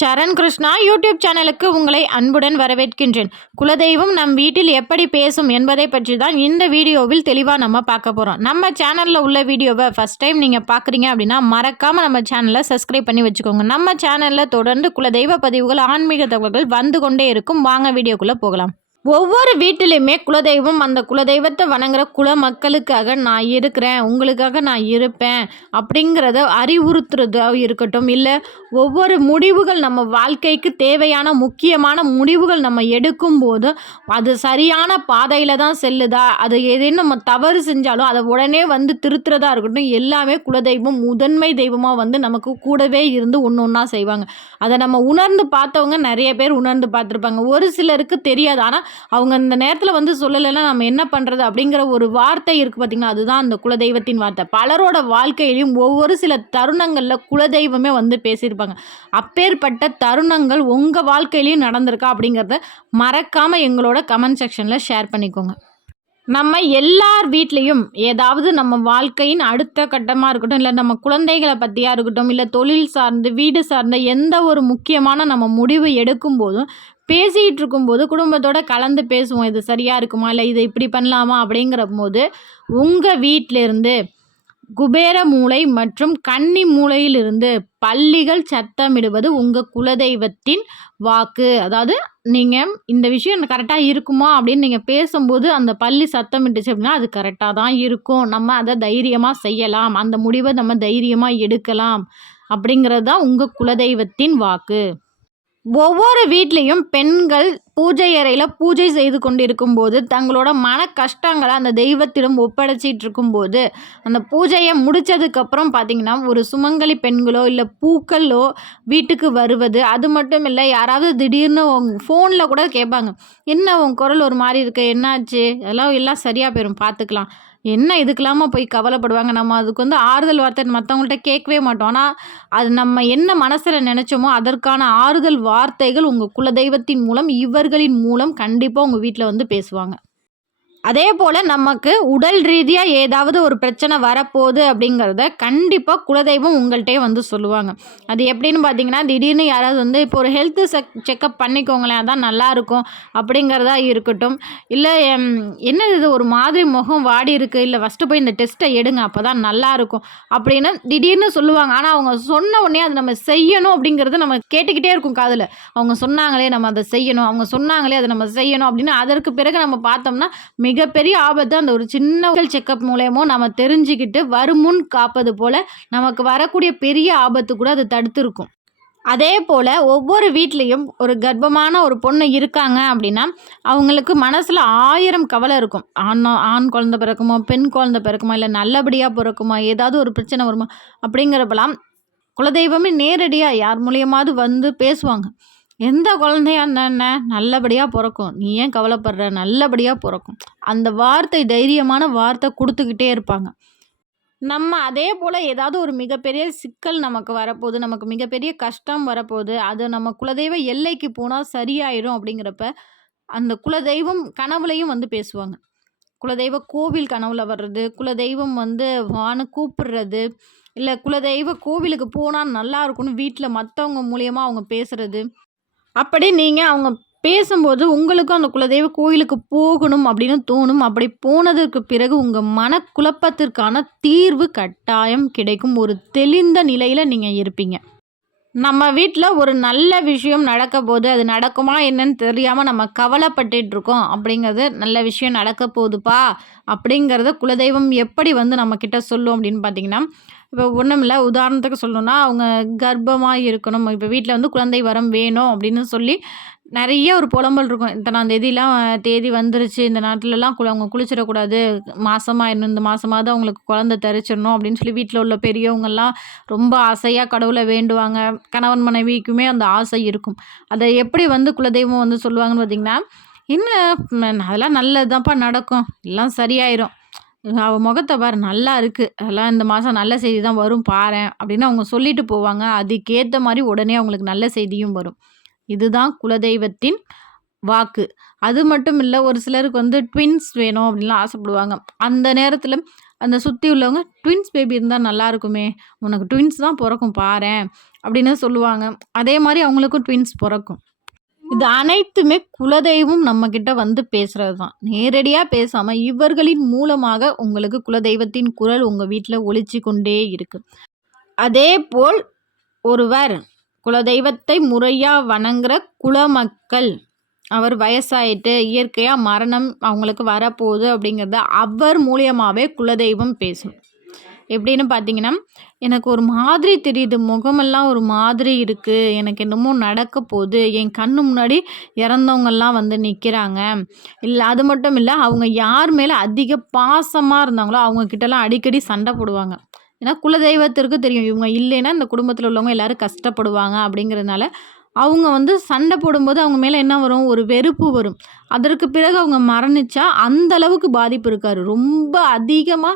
சரண் Krishna YouTube சேனலுக்கு உங்களை அன்புடன் வரவேற்கின்றேன். குலதெய்வம் நம் வீட்டில் எப்படி பேசும் என்பதை பற்றி தான் இந்த வீடியோவில் தெளிவாக நம்ம பார்க்க போகிறோம். நம்ம சேனலில் உள்ள வீடியோவை ஃபஸ்ட் டைம் நீங்கள் பார்க்குறீங்க அப்படின்னா மறக்காமல் நம்ம சேனலை சப்ஸ்கிரைப் பண்ணி வச்சுக்கோங்க. நம்ம சேனலில் தொடர்ந்து குலதெய்வ பதிவுகள், ஆன்மீக தகவல்கள் வந்து கொண்டே இருக்கும். வாங்க வீடியோக்குள்ளே போகலாம். ஒவ்வொரு வீட்டிலையுமே குலதெய்வம், அந்த குலதெய்வத்தை வணங்குற குல மக்களுக்காக நான் இருக்கிறேன், உங்களுக்காக நான் இருப்பேன் அப்படிங்கிறத அறிவுறுத்துறதாக இருக்கட்டும், இல்லை ஒவ்வொரு முடிவுகள் நம்ம வாழ்க்கைக்கு தேவையான முக்கியமான முடிவுகள் நம்ம எடுக்கும்போது அது சரியான பாதையில் தான் செல்லுதா, அது ஏதேனும் நம்ம தவறு செஞ்சாலும் அதை உடனே வந்து திருத்துறதா இருக்கட்டும், எல்லாமே குலதெய்வம் முதன்மை தெய்வமாக வந்து நமக்கு கூடவே இருந்து ஒன்று ஒன்றா செய்வாங்க. அதை நம்ம உணர்ந்து பார்த்தவங்க நிறைய பேர் உணர்ந்து பார்த்துருப்பாங்க. ஒரு சிலருக்கு தெரியாது. ஆனால் அவங்க இந்த நேரத்தில் வந்து சொல்லலைன்னா நம்ம என்ன பண்ணுறது அப்படிங்கிற ஒரு வார்த்தை இருக்குது பார்த்திங்கன்னா, அதுதான் அந்த குலதெய்வத்தின் வார்த்தை. பலரோட வாழ்க்கையிலையும் ஒவ்வொரு சில தருணங்களில் குலதெய்வமே வந்து பேசியிருப்பாங்க. அப்பேற்பட்ட தருணங்கள் உங்கள் வாழ்க்கையிலையும் நடந்திருக்கா அப்படிங்கிறத மறக்காமல் எங்களோட கமெண்ட் செக்ஷனில் ஷேர் பண்ணிக்கோங்க. நம்ம எல்லார் வீட்லேயும் ஏதாவது நம்ம வாழ்க்கையின் அடுத்த கட்டமாக இருக்கட்டும், இல்லை நம்ம குழந்தைகளை பற்றியாக இருக்கட்டும், இல்லை தொழில் சார்ந்து வீடு சார்ந்த எந்த ஒரு முக்கியமான நம்ம முடிவு எடுக்கும்போதும் பேசிகிட்டு இருக்கும்போது குடும்பத்தோடு கலந்து பேசுவோம். இது சரியாக இருக்குமா, இல்லை இதை இப்படி பண்ணலாமா அப்படிங்கிற போது உங்கள் வீட்டிலேருந்து குபேர மூலை மற்றும் கன்னி மூலையிலிருந்து பல்லிகள் சத்தமிடுவது உங்கள் குலதெய்வத்தின் வாக்கு. அதாவது நீங்கள் இந்த விஷயம் கரெக்டாக இருக்குமா அப்படின்னு நீங்கள் பேசும்போது அந்த பல்லி சத்தமிட்டுச்சு அப்படின்னா அது கரெக்டாக தான் இருக்கும், நம்ம அதை தைரியமாக செய்யலாம், அந்த முடிவை நம்ம தைரியமாக எடுக்கலாம் அப்படிங்கிறது தான் உங்கள் குலதெய்வத்தின் வாக்கு. ஒவ்வொரு வீட்லேயும் பெண்கள் பூஜை அறையில் பூஜை செய்து கொண்டிருக்கும் போது தங்களோட மன கஷ்டங்களை அந்த தெய்வத்திடம் ஒப்படைச்சிட்டு இருக்கும்போது அந்த பூஜையை முடித்ததுக்கப்புறம் பார்த்திங்கன்னா ஒரு சுமங்கலி பெண்களோ இல்லை பூக்களோ வீட்டுக்கு வருவது, அது மட்டும் இல்லை யாராவது திடீர்னு ஃபோனில் கூட கேட்பாங்க, என்ன உன் குரல் ஒரு மாதிரி இருக்கு, என்னாச்சு, எல்லாம் சரியாக போயிடும், பார்த்துக்கலாம், என்ன இதுக்கெல்லாமா போய் கவலைப்படுவாங்க. நம்ம அதுக்கு வந்து ஆறுதல் வார்த்தை மற்றவங்கள்ட்ட கேட்கவே மாட்டோம். ஆனால் அது நம்ம என்ன மனசில் நினச்சோமோ அதற்கான ஆறுதல் வார்த்தைகள் உங்கள் குலதெய்வத்தின் மூலம், இவர்களின் மூலம் கண்டிப்பாக உங்கள் வீட்டில் வந்து பேசுவாங்க. அதே போல் நமக்கு உடல் ரீதியாக ஏதாவது ஒரு பிரச்சனை வரப்போகுது அப்படிங்கிறத கண்டிப்பாக குலதெய்வம் உங்கள்கிட்டே வந்து சொல்லுவாங்க. அது எப்படின்னு பார்த்தீங்கன்னா, திடீர்னு யாராவது வந்து இப்போ ஒரு ஹெல்த்து செக்கப் பண்ணிக்கோங்களேன், அதான் நல்லாயிருக்கும் அப்படிங்கிறதா இருக்கட்டும், இல்லை என்ன இது ஒரு மாதிரி முகம் வாடி இருக்குது, இல்லை ஃபஸ்ட்டு போய் இந்த டெஸ்ட்டை எடுங்க அப்போ தான் நல்லாயிருக்கும் அப்படின்னு திடீர்னு சொல்லுவாங்க. ஆனால் அவங்க சொன்ன உடனே அதை நம்ம செய்யணும் அப்படிங்கிறது நம்ம கேட்டுக்கிட்டே இருக்கும் காதில். அவங்க சொன்னாங்களே நம்ம அதை செய்யணும், அவங்க சொன்னாங்களே அதை நம்ம செய்யணும் அப்படின்னு அதற்கு பிறகு நம்ம பார்த்தோம்னா மிகப்பெரிய ஆபத்து அந்த ஒரு சின்ன செக்கப் மூலயமோ நம்ம தெரிஞ்சுக்கிட்டு வருமுன் காப்பது போல் நமக்கு வரக்கூடிய பெரிய ஆபத்து கூட அது தடுத்துருக்கும். அதே போல் ஒவ்வொரு வீட்லேயும் ஒரு கர்ப்பமான ஒரு பொண்ணு இருக்காங்க அப்படின்னா அவங்களுக்கு மனசில் 1000 கவலை இருக்கும். ஆண் குழந்தை பிறக்குமா, பெண் குழந்தை பிறக்குமா, இல்லை நல்லபடியாக பிறக்குமா, ஏதாவது ஒரு பிரச்சனை வருமா அப்படிங்கிறப்பெல்லாம் குலதெய்வமே நேரடியாக யார் மூலியமாவது வந்து பேசுவாங்க. எந்த குழந்தையா இருந்தா நல்லபடியாக பிறக்கும், நீ ஏன் கவலைப்படுற, நல்லபடியாக பிறக்கும், அந்த வார்த்தை தைரியமான வார்த்தை கொடுத்துக்கிட்டே இருப்பாங்க. நம்ம அதே போல் ஏதாவது ஒரு மிகப்பெரிய சிக்கல் நமக்கு வரப்போகுது, நமக்கு மிகப்பெரிய கஷ்டம் வரப்போகுது, அது நம்ம குலதெய்வ எல்லைக்கு போனால் சரியாயிடும் அப்படிங்கிறப்ப அந்த குலதெய்வம் கனவுலையும் வந்து பேசுவாங்க. குலதெய்வ கோவில் கனவுல வர்றது, குலதெய்வம் வந்து வான்னு கூப்பிடுறது, இல்லை குலதெய்வ கோவிலுக்கு போனால் நல்லா இருக்கும்னு வீட்டில் மற்றவங்க மூலியமாக அவங்க பேசுகிறது. அப்படி நீங்கள் அவங்க பேசும்போது உங்களுக்கும் அந்த குலதெய்வ கோயிலுக்கு போகணும் அப்படின்னு தோணும். அப்படி போனதற்கு பிறகு உங்கள் மனக்குழப்பத்திற்கான தீர்வு கட்டாயம் கிடைக்கும். ஒரு தெளிந்த நிலையில் நீங்கள் இருப்பீங்க. நம்ம வீட்டில் ஒரு நல்ல விஷயம் நடக்க போது அது நடக்குமா என்னன்னு தெரியாமல் நம்ம கவலைப்பட்டுட்டு இருக்கோம் அப்படிங்கிறது, நல்ல விஷயம் நடக்க போகுதுப்பா அப்படிங்கிறத குலதெய்வம் எப்படி வந்து நம்மக்கிட்ட சொல்லும் அப்படின்னு பார்த்தீங்கன்னா, இப்போ ஒன்றும் இல்லை, உதாரணத்துக்கு சொல்லணும்னா அவங்க கர்ப்பமாக இருக்கணும், இப்போ வீட்டில் வந்து குழந்தை வரம் வேணும் அப்படின்னு சொல்லி நிறைய ஒரு புலம்பல் இருக்கும். இத்தனாம் தேதிலாம் தேதி வந்துருச்சு, இந்த நாட்டிலலாம் அவங்க குளிச்சிடக்கூடாது, மாதமாக இன்னும் இந்த மாதமாவது அவங்களுக்கு குழந்தை தரிச்சிடணும் அப்படின்னு சொல்லி வீட்டில் உள்ள பெரியவங்கள்லாம் ரொம்ப ஆசையாக கடவுளை வேண்டுவாங்க. கணவன் மனைவிக்குமே அந்த ஆசை இருக்கும். அதை எப்படி வந்து குலதெய்வம் வந்து சொல்லுவாங்கன்னு பார்த்திங்கன்னா, இன்னும் அதெல்லாம் நல்லதுதான்ப்பா நடக்கும், எல்லாம் சரியாயிரும், அவள் முகத்தை பாரு நல்லா இருக்குது, அதெல்லாம் இந்த மாதம் நல்ல செய்தி தான் வரும் பாரேன் அப்படின்னு அவங்க சொல்லிட்டு போவாங்க. அதுக்கேற்ற மாதிரி உடனே அவங்களுக்கு நல்ல செய்தியும் வரும். இதுதான் குலதெய்வத்தின் வாக்கு. அது மட்டும் இல்லை, ஒரு சிலருக்கு வந்து ட்வின்ஸ் வேணும் அப்படின்லாம் ஆசைப்படுவாங்க. அந்த நேரத்தில் அந்த சுற்றி உள்ளவங்க ட்வின்ஸ் பேபி இருந்தால் நல்லா இருக்குமே, உனக்கு ட்வின்ஸ் தான் பிறக்கும் பாரேன் அப்படின்னு சொல்லுவாங்க. அதே மாதிரி அவங்களுக்கும் ட்வின்ஸ் பிறக்கும். இது அனைத்துமே குலதெய்வம் நம்மக்கிட்ட வந்து பேசுறது தான். நேரடியா பேசாம இவர்களின் மூலமாக உங்களுக்கு குலதெய்வத்தின் குரல் உங்க வீட்ல ஒலிச்சு கொண்டே இருக்கு. அதேபோல் ஒருவர் குலதெய்வத்தை முறையா வணங்குற குலமக்கள், அவர் வயசாயிட்டு இயற்கையா மரணம் அவங்களுக்கு வரப்போகுது அப்படிங்கிறத அவர் மூலியமாவே குலதெய்வம் பேசும். எப்படின்னு பார்த்தீங்கன்னா, எனக்கு ஒரு மாதிரி தெரியுது. முகமெல்லாம் ஒரு மாதிரி இருக்கு. எனக்கு என்னமோ நடக்க போகுது. என் கண்ணு முன்னாடி இறந்தவங்கலாம் வந்து நிக்கிறாங்க. இல்ல அது மட்டும் இல்ல, அவங்க யார் மேல அதிக பாசமா இருந்தாங்களோ, அவங்க கிட்டலாம் அடிக்கடி சண்டை போடுவாங்க. ஏன்னா குலதெய்வத்திற்கு தெரியும். இவங்க இல்லைன்னா இந்த குடும்பத்தில உள்ளவங்க எல்லாரும் கஷ்டப்படுவாங்க அப்படிங்கிறதுனால, அவங்க வந்து சண்டை போடும்போது அவங்க மேல என்ன வரும்? ஒரு வெறுப்பு வரும். அதற்கு பிறகு அவங்க மரணிச்சா அந்த அளவுக்கு பாதிப்பு இருக்காது. ரொம்ப அதிகமா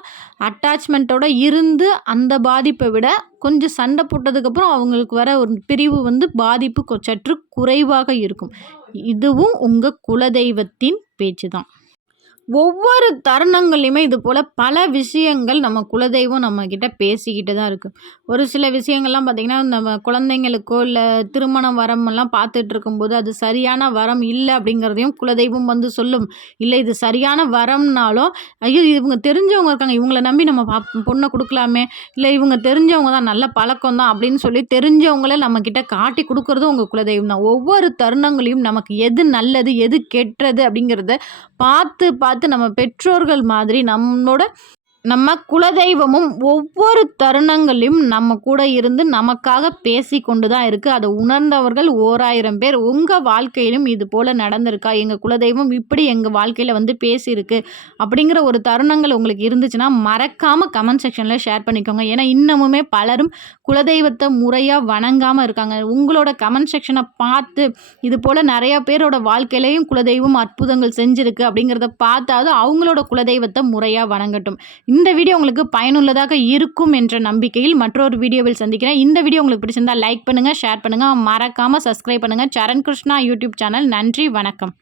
அட்டாச்மெண்ட்டோட இருந்து அந்த பாதிப்பை விட கொஞ்சம் சண்டை போட்டதுக்கப்புறம் அவங்களுக்கு வர ஒரு பிரிவு வந்து பாதிப்பு சற்று குறைவாக இருக்கும். இதுவும் உங்க குலதெய்வத்தின் பேச்சு தான். ஒவ்வொரு தருணங்கள்லையுமே இது போல் பல விஷயங்கள் நம்ம குலதெய்வம் நம்மக்கிட்ட பேசிக்கிட்டு தான் இருக்கு. ஒரு சில விஷயங்கள்லாம் பார்த்திங்கன்னா, நம்ம குழந்தைங்களுக்கோ இல்லை திருமணம் வரமெல்லாம் பார்த்துட்டு இருக்கும்போது அது சரியான வரம் இல்லை அப்படிங்கிறதையும் குலதெய்வம் வந்து சொல்லும். இல்லை இது சரியான வரம்னாலும், ஐயோ இவங்க தெரிஞ்சவங்க இருக்காங்க, இவங்கள நம்பி நம்ம பொண்ணை கொடுக்கலாமே, இல்லை இவங்க தெரிஞ்சவங்க தான், நல்ல பழக்கம் தான் அப்படின்னு சொல்லி தெரிஞ்சவங்கள நம்மக்கிட்ட காட்டி கொடுக்குறதும் உங்கள் குலதெய்வம் தான். ஒவ்வொரு தருணங்களையும் நமக்கு எது நல்லது எது கெட்டது அப்படிங்கிறத பார்த்து பார்த்து நம்ம பெற்றோர்கள் மாதிரி நம்ம குலதெய்வமும் ஒவ்வொரு தருணங்களையும் நம்ம கூட இருந்து நமக்காக பேசி கொண்டு தான் இருக்குது. அதை உணர்ந்தவர்கள் 1000 பேர். உங்கள் வாழ்க்கையிலும் இது போல் நடந்திருக்கா? எங்கள் குலதெய்வம் இப்படி எங்கள் வாழ்க்கையில் வந்து பேசியிருக்கு அப்படிங்கிற ஒரு தருணங்கள் உங்களுக்கு இருந்துச்சுன்னா மறக்காமல் கமெண்ட் செக்ஷனில் ஷேர் பண்ணிக்கோங்க. ஏன்னா இன்னமுமே பலரும் குலதெய்வத்தை முறையாக வணங்காமல் இருக்காங்க. உங்களோட கமெண்ட் செக்ஷனை பார்த்து இது போல் நிறையா பேரோட வாழ்க்கையிலையும் குலதெய்வம் அற்புதங்கள் செஞ்சுருக்கு அப்படிங்கிறத பார்த்தாவது அவங்களோட குலதெய்வத்தை முறையாக வணங்கட்டும். இந்த வீடியோ உங்களுக்கு பயனுள்ளதாக இருக்கும் என்ற நம்பிக்கையில் மற்றொரு வீடியோவில் சந்திக்கிறேன். இந்த வீடியோ உங்களுக்கு பிடிச்சிருந்தா லைக் பண்ணுங்கள், ஷேர் பண்ணுங்கள், மறக்காமல் சப்ஸ்கிரைப் பண்ணுங்கள். சரண் கிருஷ்ணா யூடியூப் சேனல். நன்றி, வணக்கம்.